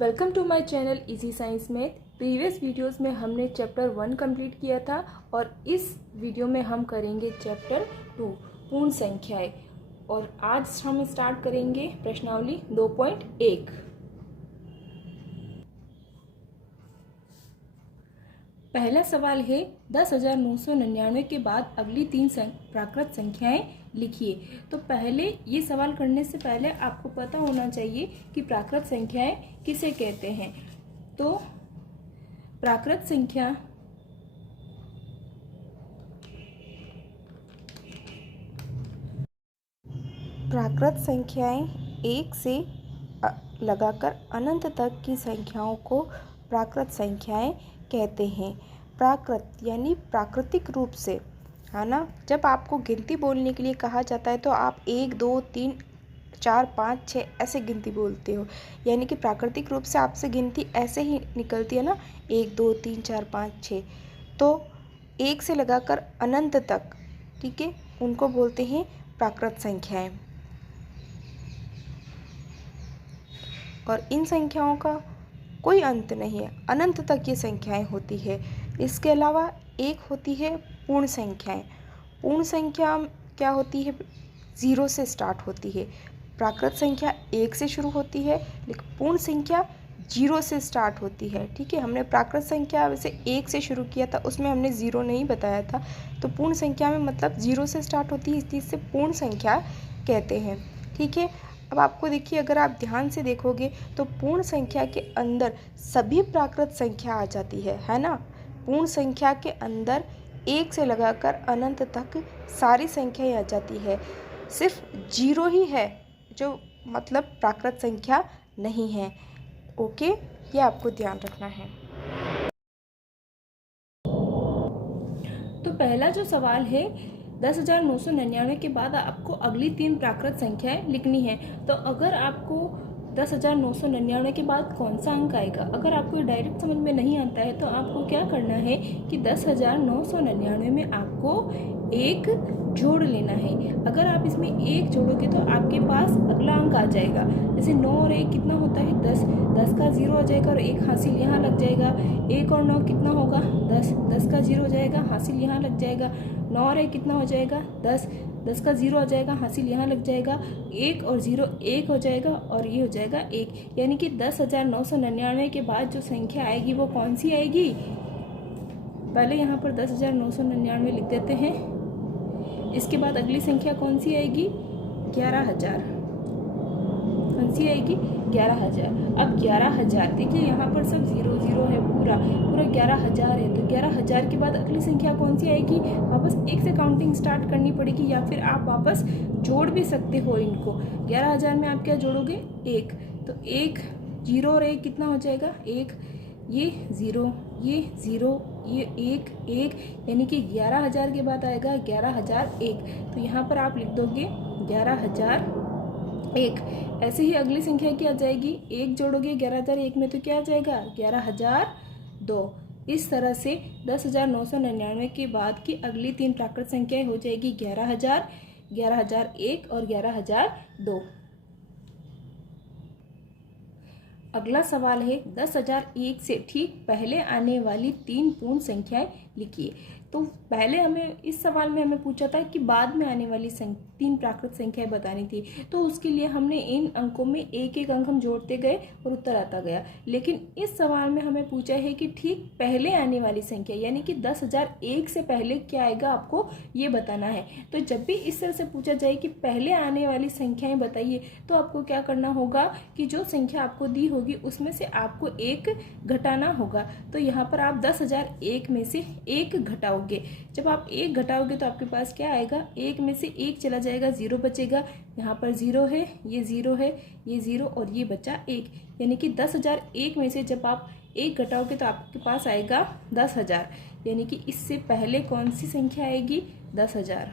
Welcome to my channel easy science math. Previous videos में हमने chapter 1 complete किया था और इस वीडियो में हम करेंगे चैप्टर 2 पूर्ण संख्याएं। और आज हम स्टार्ट करेंगे प्रश्नावली 2.1। पहला सवाल है 10,999 के बाद अगली तीन प्राकृत संख्याएं लिखिए। तो पहले ये सवाल करने से पहले आपको पता होना चाहिए कि प्राकृत संख्याएं किसे कहते हैं। तो प्राकृत संख्याएं एक से लगाकर अनंत तक की संख्याओं को प्राकृत संख्याएं कहते हैं। प्राकृत यानी प्राकृतिक रूप से, है ना। जब आपको गिनती बोलने के लिए कहा जाता है तो आप 1 2 3 4 5 6 ऐसे गिनती बोलते हो, यानी कि प्राकृतिक रूप से आपसे गिनती ऐसे ही निकलती है ना, 1 2 3 4 5 6। तो एक से लगाकर अनंत तक, ठीक है, उनको बोलते हैं प्राकृत संख्याएं। और इन संख्याओं का कोई अंत नहीं है, अनंत तक ये संख्याएं होती है। इसके अलावा एक होती है पूर्ण संख्याएं। पूर्ण संख्या क्या होती है? 0 से स्टार्ट होती है। प्राकृत संख्या 1 से शुरू होती है, लेकिन पूर्ण संख्या 0 से स्टार्ट होती है। ठीक है, हमने प्राकृत संख्या वैसे 1 से शुरू किया था, उसमें हमने 0 नहीं बताया था। तो पूर्ण संख्या में मतलब 0 से स्टार्ट होती है, इस चीज़ से पूर्ण संख्या कहते हैं। ठीक है, अब आपको देखिए, अगर आप ध्यान से देखोगे तो पूर्ण संख्या के अंदर सभी प्राकृत संख्या आ जाती है ना। पूर्ण संख्या के अंदर 1 से लगाकर अनंत तक सारी संख्याएं आ जाती है। सिर्फ 0 ही है जो मतलब प्राकृत संख्या नहीं है। ओके, ये आपको ध्यान रखना है। तो पहला जो सवाल है, 10,999 के बाद आपको अगली तीन प्राकृत संख्याएं लिखनी है। तो अगर आपको 10,999 के बाद कौन सा अंक आएगा, अगर आपको डायरेक्ट समझ में नहीं आता है तो आपको क्या करना है कि 10,999 में आपको एक जोड़ लेना है। अगर आप इसमें एक जोड़ोगे तो आपके पास अगला अंक आ जाएगा। जैसे 9 और 1 कितना होता है? 10। 10 का 0 आ जाएगा और एक हासिल यहाँ लग जाएगा। 1 और 9 कितना होगा? 10। 10 का 0 हो जाएगा, हासिल यहाँ लग जाएगा। 9 और 1 कितना हो जाएगा? 10। 10 का 0 आ जाएगा, हासिल यहाँ लग जाएगा। 1 और 0 1 हो जाएगा और ये हो जाएगा 1। यानी कि 10,999 के बाद जो संख्या आएगी वो कौन सी आएगी? पहले यहाँ पर 10,999 लिख देते हैं। इसके बाद अगली संख्या कौन सी आएगी? 11,000। कौन सी आएगी? 11,000। अब 11,000 देखिए, यहाँ पर सब 0 0 है, पूरा 11,000 है। तो 11,000 के बाद अगली संख्या कौन सी आएगी? वापस 1 से काउंटिंग स्टार्ट करनी पड़ेगी, या फिर आप वापस जोड़ भी सकते हो इनको। 11,000 में आप क्या जोड़ोगे? 1। तो 1 0 और 1 कितना हो जाएगा? 1। ये 0, ये 0, ये 1 1, यानी कि 11,000 के बाद आएगा 11,001। तो यहाँ पर आप लिख दोगे 11,001। ऐसे ही अगली संख्या क्या आ जाएगी? 1 जोड़ोगे 11,001 में तो क्या आ जाएगा? 11,002। इस तरह से 10,999 के बाद की अगली तीन प्राकृत संख्याएं हो जाएगी 11,000, 11,001 और 11,002। अगला सवाल है 10,001 से ठीक पहले आने वाली तीन पूर्ण संख्याएं लिखिए। तो पहले हमें इस सवाल में हमें पूछा था कि बाद में आने वाली तीन प्राकृत संख्याएं बतानी थी, तो उसके लिए हमने इन अंकों में एक एक अंक हम जोड़ते गए और उत्तर आता गया। लेकिन इस सवाल में हमें पूछा है कि ठीक पहले आने वाली संख्या, यानी कि 10,001 से पहले क्या आएगा आपको ये बताना है। तो जब भी इस तरह से पूछा जाए कि पहले आने वाली संख्याएं बताइए, तो आपको क्या करना होगा कि जो संख्या आपको दी होगी उसमें से आपको एक घटाना होगा। तो यहाँ पर आप 10,001 में से एक घटाओगे। जब आप एक घटाओगे तो आपके पास क्या आएगा? एक में से एक चला जाएगा, 0 बचेगा। यहाँ पर 0 है, ये 0 है, ये 0 और ये बचा 1। यानी कि 10,001 में से जब आप एक घटाओगे तो आपके पास आएगा 10,000। यानी कि इससे पहले कौन सी संख्या आएगी? 10,000।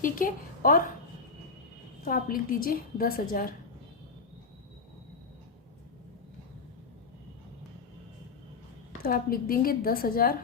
ठीक है, और तो आप लिख दीजिए 10,000। तो आप लिख देंगे 10,000।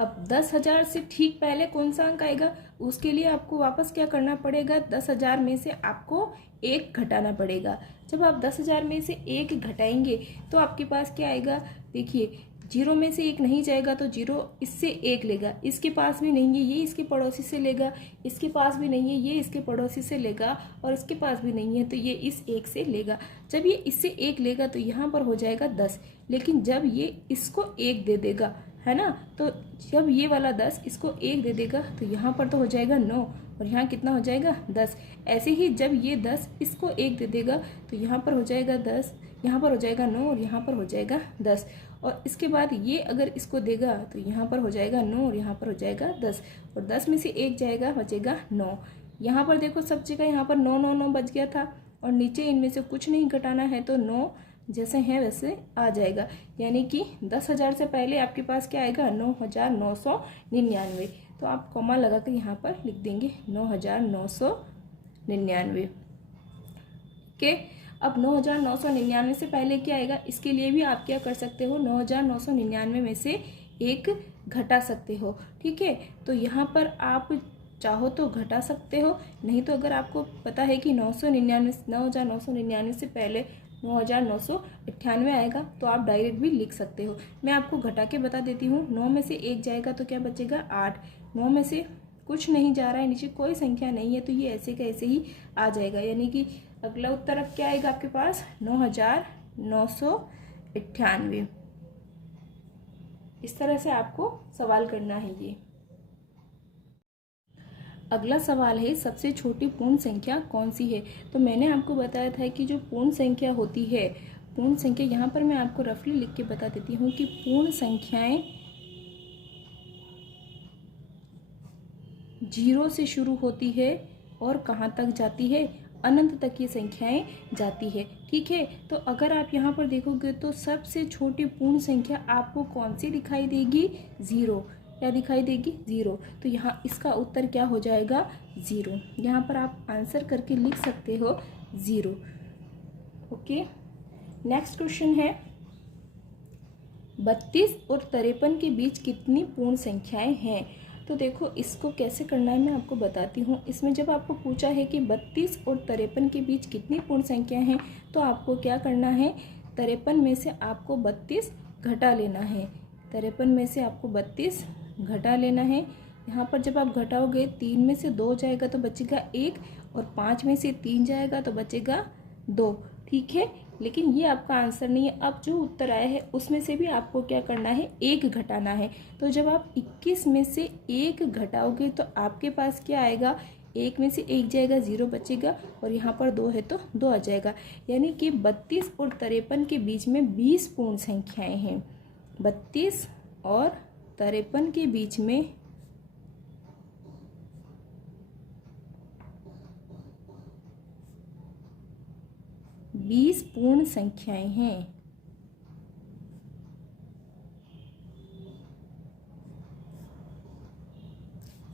अब 10,000 से ठीक पहले कौन सा अंक आएगा, उसके लिए आपको वापस क्या करना पड़ेगा, 10,000 में से आपको 1 घटाना पड़ेगा। जब आप 10,000 में से 1 घटाएंगे तो आपके पास क्या आएगा, देखिए 0 में से 1 नहीं जाएगा तो 0 इससे 1 लेगा, इसके पास भी नहीं है ये इसके पड़ोसी से लेगा, इसके पास भी नहीं है ये इसके पड़ोसी से लेगा, और इसके पास भी नहीं है तो ये इस 1 से लेगा। जब ये इससे 1 लेगा तो यहाँ पर हो जाएगा 10, लेकिन जब ये इसको 1 दे देगा, है ना, तो जब ये वाला 10 इसको 1 दे देगा तो यहाँ पर तो हो जाएगा 9, और यहाँ कितना हो जाएगा 10। ऐसे ही जब ये 10 इसको 1 दे देगा तो यहाँ पर हो जाएगा 10, यहाँ पर हो जाएगा 9, और यहाँ पर हो जाएगा 10। और इसके बाद ये अगर इसको देगा तो यहाँ पर हो जाएगा 9, और यहाँ पर हो जाएगा 10, और 10 में से 1 जाएगा, बचेगा 9। यहाँ पर देखो सब जगह यहाँ पर 9 9 9 बच गया था, और नीचे इनमें से कुछ नहीं घटाना है तो 9 जैसे हैं वैसे आ जाएगा। यानी कि 10,000 से पहले आपके पास क्या आएगा, 9,999। तो आप कॉमा लगा कर यहाँ पर लिख देंगे 9,999। ओके, अब 9,999 से पहले क्या आएगा, इसके लिए भी आप क्या कर सकते हो, 9,999 में से 1 घटा सकते हो। ठीक है, तो यहाँ पर आप चाहो तो घटा सकते हो, नहीं तो अगर आपको पता है कि 9,999 से पहले 9,998 आएगा तो आप डायरेक्ट भी लिख सकते हो। मैं आपको घटा के बता देती हूँ। 9 में से 1 जाएगा तो क्या बचेगा, 8। 9 में से कुछ नहीं जा रहा है, नीचे कोई संख्या नहीं है, तो ये ऐसे का ऐसे ही आ जाएगा। यानी कि अगला उत्तर अब क्या आएगा आपके पास, 9,998। इस तरह से आपको सवाल करना है ये। अगला सवाल है, सबसे छोटी पूर्ण संख्या कौन सी है। तो मैंने आपको बताया था कि जो पूर्ण संख्या होती है, पूर्ण संख्या यहाँ पर मैं आपको रफली लिख के बता देती हूँ कि पूर्ण संख्याएं 0 से शुरू होती है और कहाँ तक जाती है, अनंत तक ये संख्याएं जाती है। ठीक है, तो अगर आप यहाँ पर देखोगे तो सबसे छोटी पूर्ण संख्या आपको कौन सी दिखाई देगी, 0। क्या दिखाई देगी, 0। तो यहाँ इसका उत्तर क्या हो जाएगा, 0। यहाँ पर आप आंसर करके लिख सकते हो 0। ओके, नेक्स्ट क्वेश्चन है, 32 और 53 के बीच कितनी पूर्ण संख्याएं हैं। तो देखो इसको कैसे करना है मैं आपको बताती हूँ। इसमें जब आपको पूछा है कि 32 और 53 के बीच कितनी पूर्ण संख्या हैं, तो आपको क्या करना है, 53 में से आपको 32 घटा लेना है। 53 में से आपको 32 घटा लेना है। यहाँ पर जब आप घटाओगे 3 में से 2 जाएगा तो बचेगा 1, और 5 में से 3 जाएगा तो बचेगा 2। ठीक है, लेकिन ये आपका आंसर नहीं है। अब जो उत्तर आया है उसमें से भी आपको क्या करना है, 1 घटाना है। तो जब आप 21 में से 1 घटाओगे तो आपके पास क्या आएगा, 1 में से 1 जाएगा, 0 बचेगा, और यहाँ पर 2 है तो 2 आ जाएगा। यानी कि 32 और 53 के बीच में 20 पूर्ण संख्याएं हैं। 32 और 53 के बीच में 20 पूर्ण संख्याएं हैं।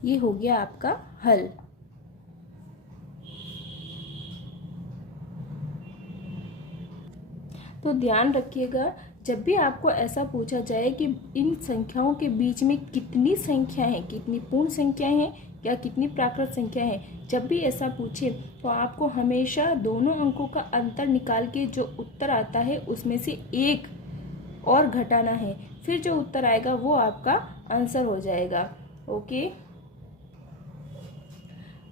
ये हो गया आपका हल। तो ध्यान रखिएगा, जब भी आपको ऐसा पूछा जाए कि इन संख्याओं के बीच में कितनी संख्या है, कितनी पूर्ण संख्याएं हैं या कितनी प्राकृत संख्या है, जब भी ऐसा पूछे तो आपको हमेशा दोनों अंकों का अंतर निकाल के जो उत्तर आता है उसमें से 1 और घटाना है। फिर जो उत्तर आएगा वो आपका आंसर हो जाएगा। ओके,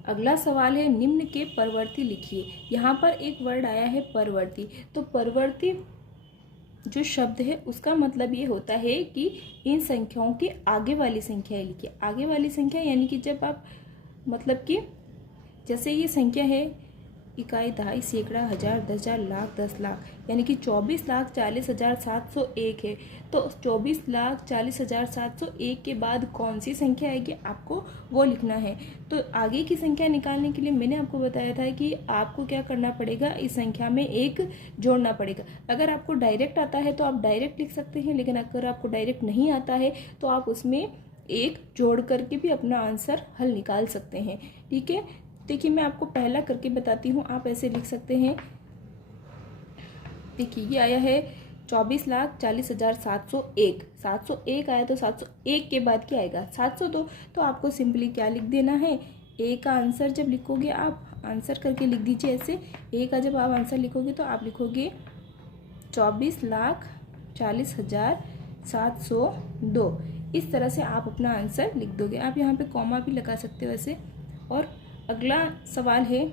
अगला सवाल है, निम्न के परवर्ती लिखिए। यहाँ पर एक वर्ड आया है परवर्ती। तो परवर्ती जो शब्द है उसका मतलब ये होता है कि इन संख्याओं के आगे वाली संख्याएं लिखिए। आगे वाली संख्या यानी कि जब आप मतलब कि जैसे ये संख्या है इकाई, दहाई, सैकड़ा, हजार, 10,000, लाख, 10 लाख, यानी कि 24,40,701 है। तो 24,40,701 के बाद कौन सी संख्या आएगी आपको वो लिखना है। तो आगे की संख्या निकालने के लिए मैंने आपको बताया था कि आपको क्या करना पड़ेगा, इस संख्या में 1 जोड़ना पड़ेगा। अगर आपको डायरेक्ट आता है तो आप डायरेक्ट लिख सकते हैं, लेकिन अगर आपको डायरेक्ट नहीं आता है तो आप उसमें 1 जोड़ करके भी अपना आंसर हल निकाल सकते हैं। ठीक है, देखिए मैं आपको पहला करके बताती हूँ। आप ऐसे लिख सकते हैं, देखिए ये आया है 24,40,701। 701 आया तो 701 के बाद क्या आएगा 702। तो आपको सिंपली क्या लिख देना है, ए का आंसर जब लिखोगे आप आंसर करके लिख दीजिए ऐसे। ए का जब आप आंसर लिखोगे तो आप लिखोगे 24,40,702। इस तरह से आप अपना आंसर लिख दोगे। आप यहाँ पे कॉमा भी लगा सकते हो ऐसे। और अगला सवाल है,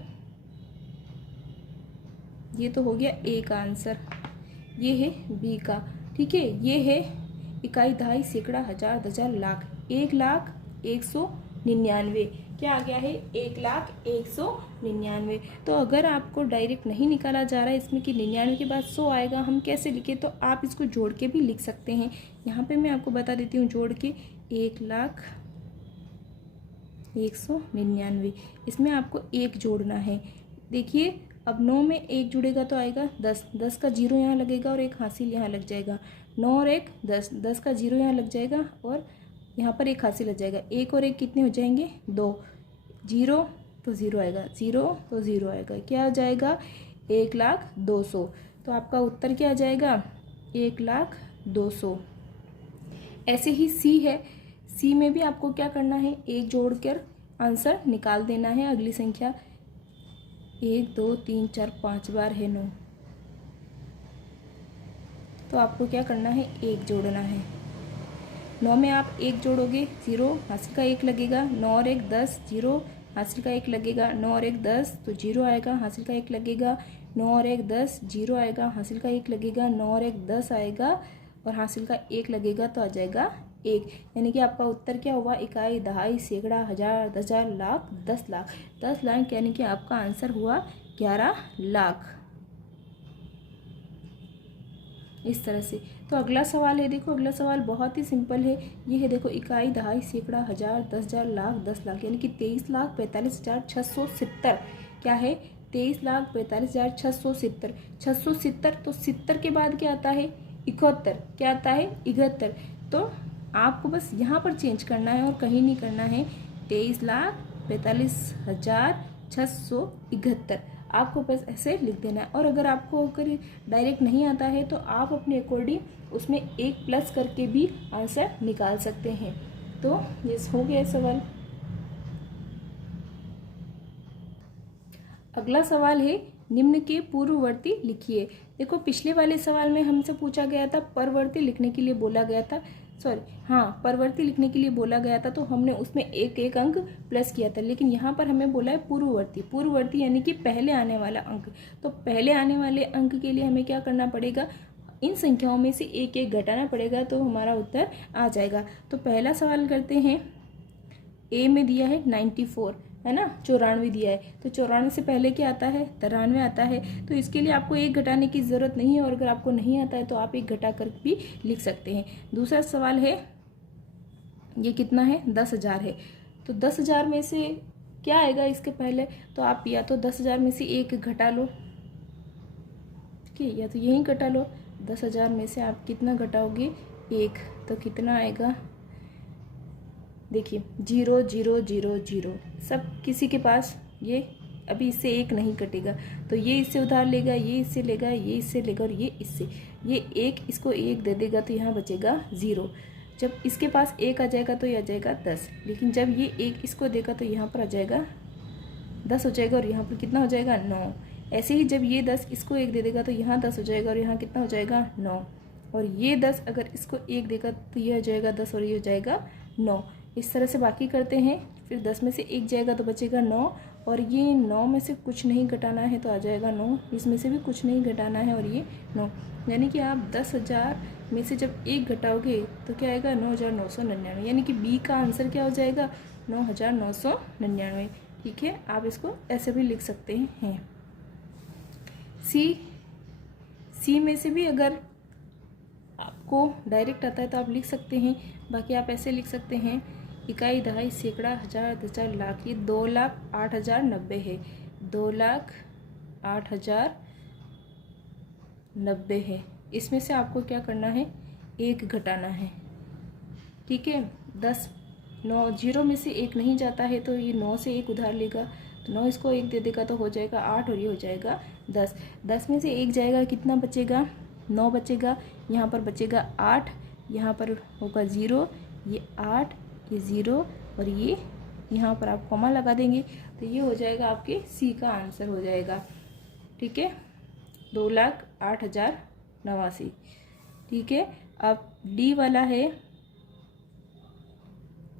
ये तो हो गया ए का आंसर, ये है बी का। ठीक है, ये है इकाई, दहाई, सैकड़ा, हजार, दशा, लाख। 1,01,99। क्या आ गया है 1,01,99। तो अगर आपको डायरेक्ट नहीं निकाला जा रहा है इसमें कि 99 के बाद 100 आएगा, हम कैसे लिखे, तो आप इसको जोड़ के भी लिख सकते हैं। यहाँ पे मैं आपको बता देती हूँ जोड़ के 1,01,99। इसमें आपको एक जोड़ना है। देखिए अब 9 में 1 जुड़ेगा तो आएगा 10। 10 का 0 यहाँ लगेगा और एक हासिल यहाँ लग जाएगा। 9 और 1 10। 10 का 0 यहाँ लग जाएगा और यहाँ पर एक हासिल लग जाएगा। 1 और 1 कितने हो जाएंगे 2। 0 तो 0 आएगा, 0 तो 0 आएगा। क्या आ जाएगा 1,02,000। तो आपका उत्तर क्या आ जाएगा 1,02,000। ऐसे ही सी है। सी में भी आपको क्या करना है, एक जोड़कर आंसर निकाल देना है। अगली संख्या 1 2 3 4 5 बार है 9, तो आपको क्या करना है एक जोड़ना है। 9 में आप 1 जोड़ोगे 0, हासिल का 1 लगेगा। 9 और 1 10, 0 हासिल का 1 लगेगा। 9 और 1 10 तो 0 आएगा, हासिल का 1 लगेगा। 9 और 1 10, 0 आएगा, हासिल का 1 लगेगा। 9 और 1 10 आएगा और हासिल का 1 लगेगा तो आ जाएगा 1। यानी कि आपका उत्तर क्या हुआ, इकाई, दहाई, सैकड़ा, हजार, दशा, लाख, 10 लाख। 10 लाख यानी कि आपका आंसर हुआ 11 लाख। इस तरह से। तो अगला सवाल है, देखो अगला सवाल बहुत ही सिंपल है। ये है देखो, इकाई, दहाई, सैकड़ा, हजार, 10,000, लाख, 10 लाख यानी कि 23,45,670। क्या है 23,45,670। 670 तो 70 के बाद क्या आता है 71। क्या आता है 71। तो आपको बस यहाँ पर चेंज करना है और कहीं नहीं करना है। 23,45,671 आपको बस ऐसे लिख देना है। और अगर आपको अगर डायरेक्ट नहीं आता है तो आप अपने अकॉर्डिंग उसमें 1 प्लस करके भी आंसर निकाल सकते हैं। तो ये हो गया सवाल। अगला सवाल है, निम्न के पूर्ववर्ती लिखिए। देखो पिछले वाले सवाल में हमसे पूछा गया था परवर्ती लिखने के लिए बोला गया था, परवर्ती लिखने के लिए बोला गया था, तो हमने उसमें एक एक अंक प्लस किया था। लेकिन यहाँ पर हमें बोला है पूर्ववर्ती। पूर्ववर्ती यानी कि पहले आने वाला अंक। तो पहले आने वाले अंक के लिए हमें क्या करना पड़ेगा, इन संख्याओं में से एक एक घटाना पड़ेगा तो हमारा उत्तर आ जाएगा। तो पहला सवाल करते हैं। ए में दिया है 94, है ना, 94 दिया है। तो 94 से पहले क्या आता है 93 आता है। तो इसके लिए आपको एक घटाने की ज़रूरत नहीं है, और अगर आपको नहीं आता है तो आप एक घटा कर भी लिख सकते हैं। दूसरा सवाल है, ये कितना है 10,000 है। तो 10,000 में से क्या आएगा इसके पहले, तो आप या तो 10,000 में से एक घटा लो, ठीक है, या तो यहीं घटा लो। 10,000 में से आप कितना घटाओगे 1, तो कितना आएगा, देखिए 0 0 0 0 सब किसी के पास। ये अभी इससे एक नहीं कटेगा, तो ये इससे उधार लेगा, ये इससे लेगा, ये इससे लेगा और ये इससे, ये एक इसको एक दे देगा तो यहाँ बचेगा 0। जब इसके पास एक आ जाएगा तो ये आ जाएगा 10, लेकिन जब ये एक इसको देगा तो यहाँ पर आ जाएगा 10 हो जाएगा और यहाँ पर कितना हो जाएगा 9। ऐसे ही जब ये 10 इसको एक दे देगा तो यहाँ 10 हो जाएगा और यहाँ कितना हो जाएगा 9। और ये 10 अगर इसको एक देगा तो ये हो जाएगा 10 और ये हो जाएगा 9। इस तरह से बाकी करते हैं। फिर 10 में से एक जाएगा तो बचेगा 9, और ये 9 में से कुछ नहीं घटाना है तो आ जाएगा 9। इसमें से भी कुछ नहीं घटाना है और ये 9। यानी कि आप 10,000 में से जब एक घटाओगे तो क्या आएगा 9,999। यानी कि बी का आंसर क्या हो जाएगा 9,999। ठीक है, आप इसको ऐसे भी लिख सकते हैं। सी में से भी अगर आपको डायरेक्ट आता है तो आप लिख सकते हैं। बाकी आप ऐसे लिख सकते हैं, इकाई, दहाई, सैकड़ा, हजार, दशा, लाख। ये 2,08,090 है, 2,08,090 है। इसमें से आपको क्या करना है एक घटाना है। ठीक है, 10 9 0 में से एक नहीं जाता है तो ये 9 से एक उधार लेगा, तो 9 इसको एक दे देगा तो हो जाएगा 8 और ये हो जाएगा 10। 10 में से एक जाएगा कितना बचेगा 9 बचेगा, यहाँ पर बचेगा 8, यहाँ पर होगा 0, ये 8, ये 0 और ये यहाँ पर आप कॉमा लगा देंगे तो ये हो जाएगा आपके सी का आंसर हो जाएगा। ठीक है, 2,08,089। ठीक है, अब डी वाला है,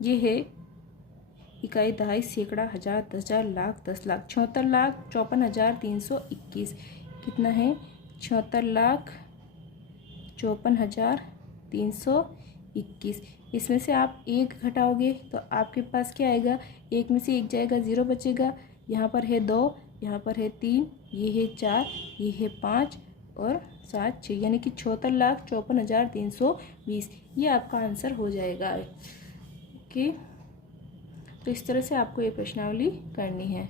ये है इकाई, दहाई, सैकड़ा, हजार, 10,000, लाख, 10 लाख, 76,54,321। कितना है? 76,54,321। इसमें से आप एक घटाओगे तो आपके पास क्या आएगा? एक में से एक जाएगा, 0 बचेगा। यहाँ पर है 2, यहाँ पर है 3, ये है 4, ये है 5 और 7 6, यानी कि 76,54,320। ये आपका आंसर हो जाएगा। ओके, तो इस तरह से आपको ये प्रश्नावली करनी है।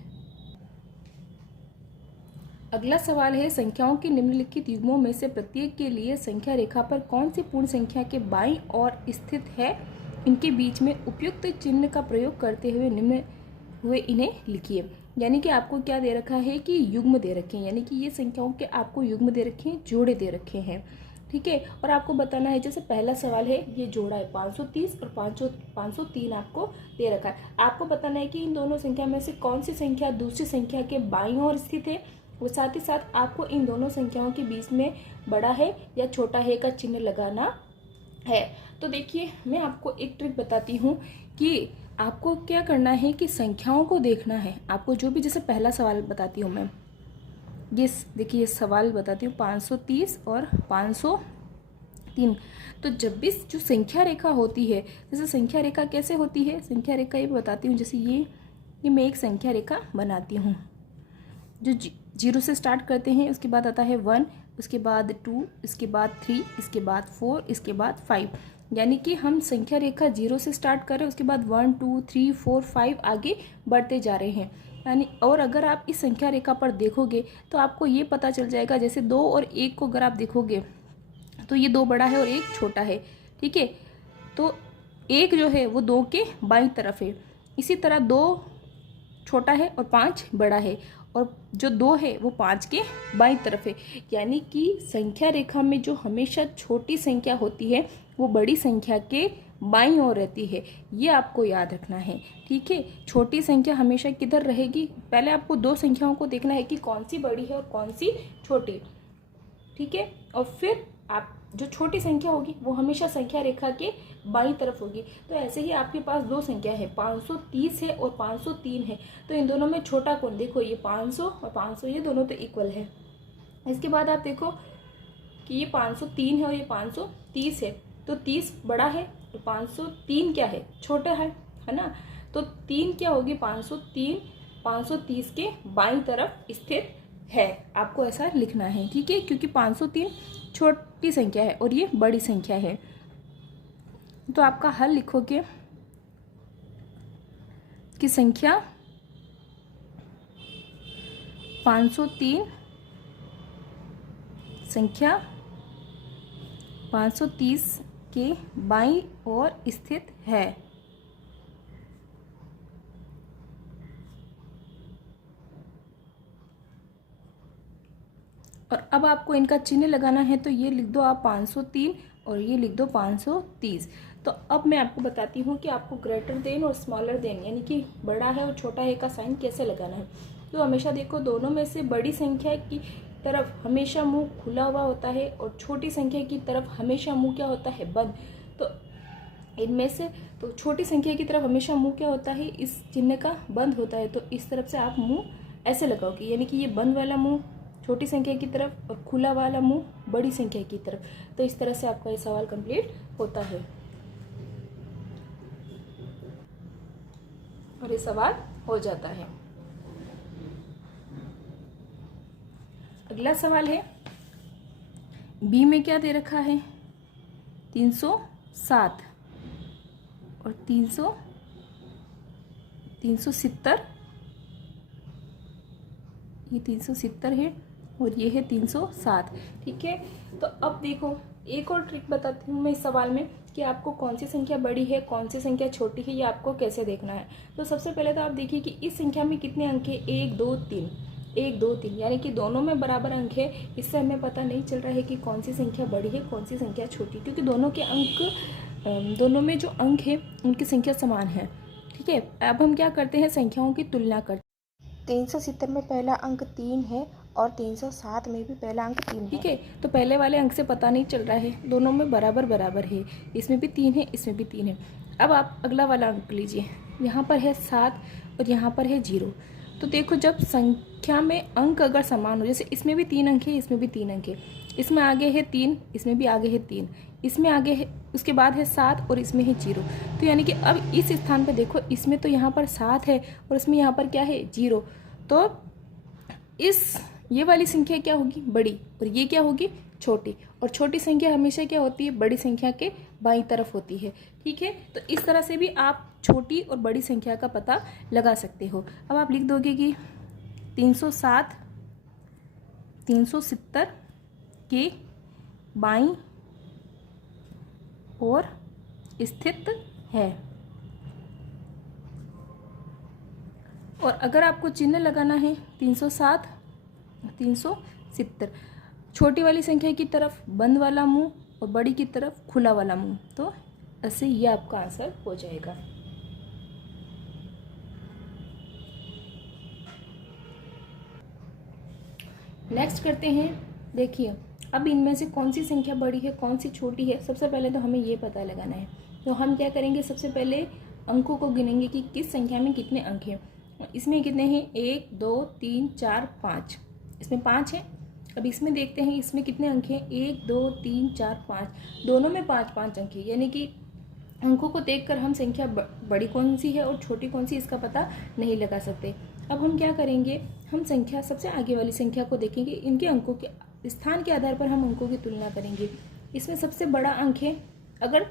अगला सवाल है, संख्याओं के निम्नलिखित युग्मों में से प्रत्येक के लिए संख्या रेखा पर कौन सी पूर्ण संख्या के बाईं ओर स्थित है? इनके बीच में उपयुक्त चिन्ह का प्रयोग करते हुए निम्न हुए इन्हें लिखिए। यानी कि आपको क्या दे रखा है कि युग्म दे रखे हैं, यानी कि ये संख्याओं के आपको युग्म दे रखे हैं, जोड़े दे रखे हैं। ठीक है, और आपको बताना है, जैसे पहला सवाल है ये जोड़ा है 530 और 503 आपको दे रखा है। आपको बताना है कि इन दोनों संख्या में से कौन सी संख्या दूसरी संख्या के बाईं ओर स्थित है, और साथ ही साथ आपको इन दोनों संख्याओं के बीच में बड़ा है या छोटा है का चिन्ह लगाना है। तो देखिए, मैं आपको एक ट्रिक बताती हूँ कि आपको क्या करना है कि संख्याओं को देखना है। आपको जो भी, जैसे पहला सवाल बताती हूँ मैं, ये देखिए, ये सवाल बताती हूँ 530 और 503। तो जब भी जो संख्या रेखा होती है, जैसे संख्या रेखा कैसे होती है, संख्या रेखा ये बताती हूँ। जैसे ये मैं एक संख्या रेखा बनाती हूँ, जो 0 से स्टार्ट करते हैं, उसके बाद आता है 1, उसके बाद 2, इसके बाद 3, इसके बाद 4, इसके बाद 5। यानी कि हम संख्या रेखा 0 से स्टार्ट कर रहे हैं, उसके बाद 1 2 3 4 5 आगे बढ़ते जा रहे हैं। यानी, और अगर आप इस संख्या रेखा पर देखोगे तो आपको ये पता चल जाएगा, जैसे 2 और 1 को अगर आप देखोगे तो ये 2 बड़ा है और 1 छोटा है। ठीक है, तो 1 जो है वो 2 के बाईं तरफ है, इसी तरह 2 छोटा है और 5 बड़ा है, और जो 2 है वो 5 के बाईं तरफ है। यानी कि संख्या रेखा में जो हमेशा छोटी संख्या होती है वो बड़ी संख्या के बाईं ओर रहती है, ये आपको याद रखना है। ठीक है, छोटी संख्या हमेशा किधर रहेगी? पहले आपको 2 संख्याओं को देखना है कि कौन सी बड़ी है और कौन सी छोटी। ठीक है, और फिर आप जो छोटी संख्या होगी वो हमेशा संख्या रेखा के बाईं तरफ होगी। तो ऐसे ही आपके पास 2 संख्या है, 530 है और 503 है। तो इन दोनों में छोटा कौन? देखो, ये 500 और 500, ये दोनों तो इक्वल है। इसके बाद आप देखो कि ये 503 है और ये 530 है, तो 30 बड़ा है और 503 क्या है? छोटा है ना। तो 3 क्या होगी? 503 530 के बाईं तरफ स्थित है। आपको ऐसा लिखना है। ठीक है, क्योंकि 503 छोटी संख्या है और ये बड़ी संख्या है। तो आपका हल लिखोगे कि संख्या 503 संख्या 530 के बाईं ओर स्थित है। और अब आपको इनका चिन्ह लगाना है, तो ये लिख दो आप 503 और ये लिख दो 530। तो अब मैं आपको बताती हूँ कि आपको ग्रेटर देन और स्मॉलर देन, यानी कि बड़ा है और छोटा है का साइन कैसे लगाना है। तो हमेशा देखो, दोनों में से बड़ी संख्या की तरफ हमेशा मुंह खुला हुआ होता है और छोटी संख्या की तरफ हमेशा मुंह क्या होता है? बंद। तो इनमें से तो छोटी संख्या की तरफ हमेशा मुंह क्या होता है? इस चिन्ह का बंद होता है। तो इस तरफ से आप मुंह ऐसे लगाओगे, यानी कि ये बंद वाला मुंह छोटी संख्या की तरफ और खुला वाला मुंह बड़ी संख्या की तरफ। तो इस तरह से आपका ये सवाल कंप्लीट होता है और ये सवाल हो जाता है। अगला सवाल है, बी में क्या दे रखा है? 307 और 370, ये 370 है और ये है 307। ठीक है, तो अब देखो, एक और ट्रिक बताती हूँ मैं इस सवाल में कि आपको कौन सी संख्या बड़ी है, कौन सी संख्या छोटी है, ये आपको कैसे देखना है। तो सबसे पहले तो आप देखिए कि इस संख्या में कितने अंक है? 1 2 3। 1 2 3, यानी कि दोनों में बराबर अंक है। इससे हमें पता नहीं चल रहा है कि कौन सी संख्या बड़ी है कौन सी संख्या छोटी, क्योंकि दोनों में जो अंक है उनकी संख्या समान है। ठीक है, अब हम क्या करते हैं, संख्याओं की तुलना करते हैं। 370 में पहला अंक 3 है और 307 में भी पहला अंक 3 है। ठीक है, तो पहले वाले अंक से पता नहीं चल रहा है, दोनों में बराबर बराबर है, इसमें भी 3 है इसमें भी 3 है। अब आप अगला वाला अंक लीजिए, यहाँ पर है 7 और यहाँ पर है 0। तो देखो, जब संख्या में अंक अगर समान हो, जैसे इसमें भी 3 अंक है इसमें भी 3 अंक है, इसमें आगे है 3 इसमें भी आगे है 3, इसमें आगे है, उसके बाद है 7 और इसमें है 0। तो यानी कि अब इस स्थान पर देखो, इसमें तो यहाँ पर 7 है और इसमें यहाँ पर क्या है 0। तो ये वाली संख्या क्या होगी, बड़ी, और ये क्या होगी, छोटी। और छोटी संख्या हमेशा क्या होती है, बड़ी संख्या के बाईं तरफ होती है। ठीक है, तो इस तरह से भी आप छोटी और बड़ी संख्या का पता लगा सकते हो। अब आप लिख दोगे कि 307 370 के बाईं ओर स्थित है। और अगर आपको चिन्ह लगाना है 307 370, छोटी वाली संख्या की तरफ बंद वाला मुंह और बड़ी की तरफ खुला वाला मुंह, तो ऐसे ये आपका आंसर हो जाएगा। नेक्स्ट करते हैं, देखिए अब इनमें से कौन सी संख्या बड़ी है कौन सी छोटी है। सबसे पहले तो हमें ये पता लगाना है, तो हम क्या करेंगे, सबसे पहले अंकों को गिनेंगे कि किस संख्या में कितने अंक हैं। इसमें कितने हैं, 1 2 3 4 5, इसमें 5 है। अब इसमें देखते हैं इसमें कितने अंक हैं, 1 2 3 4 5, दोनों में 5 5 अंक है। यानी कि अंकों को देखकर हम संख्या बड़ी कौन सी है और छोटी कौन सी, इसका पता नहीं लगा सकते। अब हम क्या करेंगे, हम संख्या सबसे आगे वाली संख्या को देखेंगे, इनके अंकों के स्थान के आधार पर हम अंकों की तुलना करेंगे। इसमें सबसे बड़ा अंक है, अगर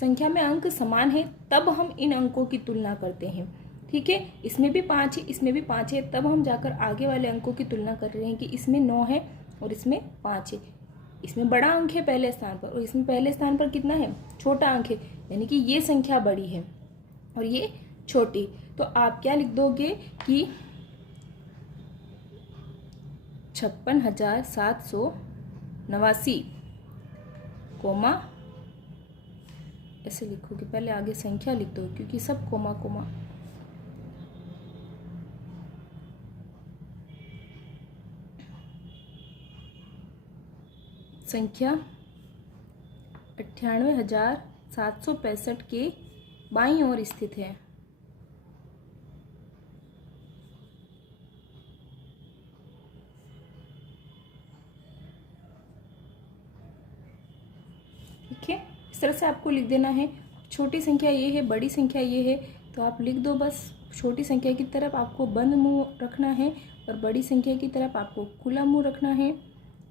संख्या में अंक समान है तब हम इन अंकों की तुलना करते हैं। ठीक है, इसमें भी 5 है इसमें भी 5 है, तब हम जाकर आगे वाले अंकों की तुलना कर रहे हैं कि इसमें 9 है और इसमें 5 है। इसमें बड़ा अंक है पहले स्थान पर और इसमें पहले स्थान पर कितना है, छोटा अंक है, यानी कि ये संख्या बड़ी है और ये छोटी। तो आप क्या लिख दोगे कि 56,789, कोमा ऐसे लिखोगे, पहले आगे संख्या लिख दो क्योंकि सब कोमा कोमा। संख्या 98,765 के बाईं ओर स्थित है। ठीक है, इस तरह से आपको लिख देना है। छोटी संख्या ये है बड़ी संख्या ये है, तो आप लिख दो बस, छोटी संख्या की तरफ आपको बंद मुंह रखना है और बड़ी संख्या की तरफ आपको खुला मुंह रखना है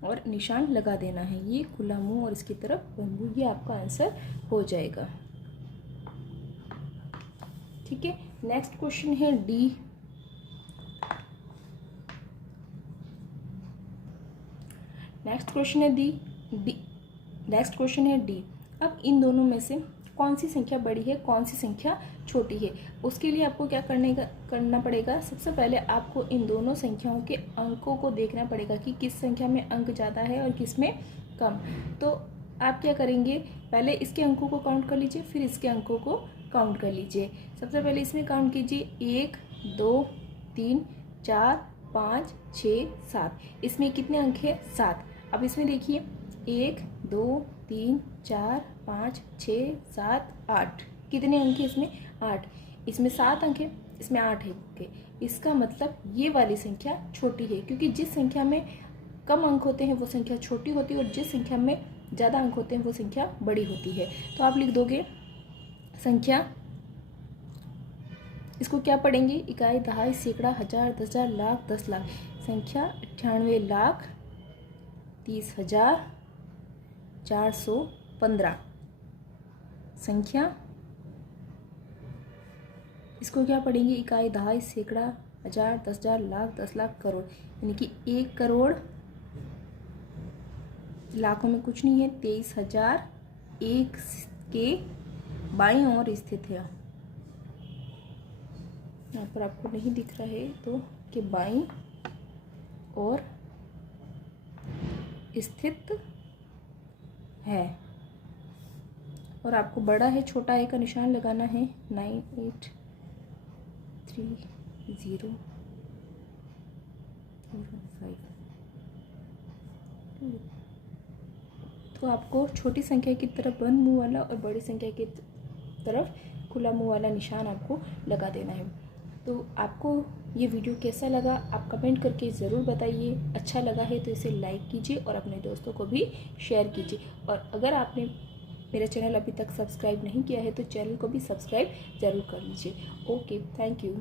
और निशान लगा देना है, ये खुला मुंह और इसकी तरफ बंद मुंह, ये आपका आंसर हो जाएगा। ठीक है, नेक्स्ट क्वेश्चन है डी। नेक्स्ट क्वेश्चन है डी। अब इन दोनों में से कौन सी संख्या बड़ी है कौन सी संख्या छोटी है, उसके लिए आपको क्या करना पड़ेगा, सबसे पहले आपको इन दोनों संख्याओं के अंकों को देखना पड़ेगा कि किस संख्या में अंक ज़्यादा है और किस में कम। तो आप क्या करेंगे, पहले इसके अंकों को काउंट कर लीजिए फिर इसके अंकों को काउंट कर लीजिए। सबसे पहले इसमें काउंट कीजिए, 1 2 3 4 5 6 7, इसमें कितने अंक है, 7। अब इसमें देखिए 1 2 3 4 5 6 7 8, कितने अंक है इसमें, 8। इसमें 7 अंक है इसमें 8 है, इसका मतलब ये वाली संख्या छोटी है, क्योंकि जिस संख्या में कम अंक होते हैं वो संख्या छोटी होती है और जिस संख्या में ज़्यादा अंक होते हैं वो संख्या बड़ी होती है। तो आप लिख दोगे संख्या, इसको क्या पढ़ेंगे, इकाई, दहाई, सैकड़ा, हजार, 10,000, लाख, 10 लाख। संख्या 98,30,415। संख्या, इसको क्या पढ़ेंगे, इकाई, दहाई, सैकड़ा, हजार, 10,000, लाख, 10 लाख, करोड़। यानी कि 1 करोड़, लाखों में कुछ नहीं है, 23,001 के बाईं ओर स्थित है। यहाँ पर आपको नहीं दिख रहा है तो के बाईं और स्थित है। और आपको बड़ा है छोटा है का निशान लगाना है 983045। तो आपको छोटी संख्या की तरफ बंद मुंह वाला और बड़ी संख्या की तरफ खुला मुंह वाला निशान आपको लगा देना है। तो आपको ये वीडियो कैसा लगा आप कमेंट करके ज़रूर बताइए। अच्छा लगा है तो इसे लाइक कीजिए और अपने दोस्तों को भी शेयर कीजिए। और अगर आपने मेरा चैनल अभी तक सब्सक्राइब नहीं किया है तो चैनल को भी सब्सक्राइब ज़रूर कर लीजिए। Okay, thank you.